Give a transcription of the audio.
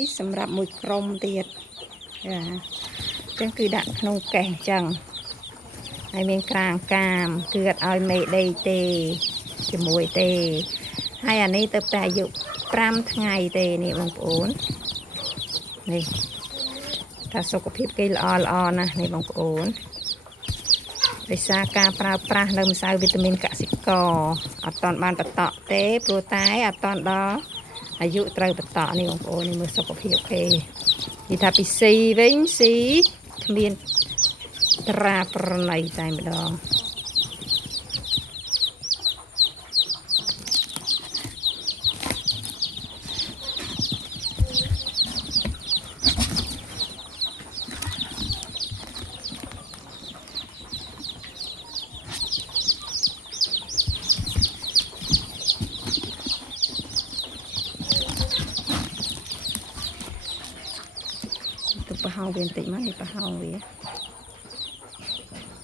នេះសម្រាប់មួយក្រុមទៀតចឹងគឺដាក់ក្នុងកេះចឹងហើយមានក្រាងកាមគឺអត់ឲ្យមេដេកទេជាមួយទេហើយអានេះទៅតែអាយុ5ថ្ងៃទេនេះបងប្អូននេះថាសុខភាពគេល្អណាស់នេះបងប្អូនដោយសារការប្រើប្រាស់នៅម្សៅវីតាមីនកសិករអត់តាន់បានបន្តទេព្រោះតែអត់តាន់ដល់អាយុត្រូវបន្តនេះបងប្អូននេះមើលសុខភាពគេនិយាយថាពីស៊ីវិញស៊ីគ្មានត្រាប្រណីតែម្ដងទៅប្រហោងវាបន្តិចមកនេះប្រហោងវា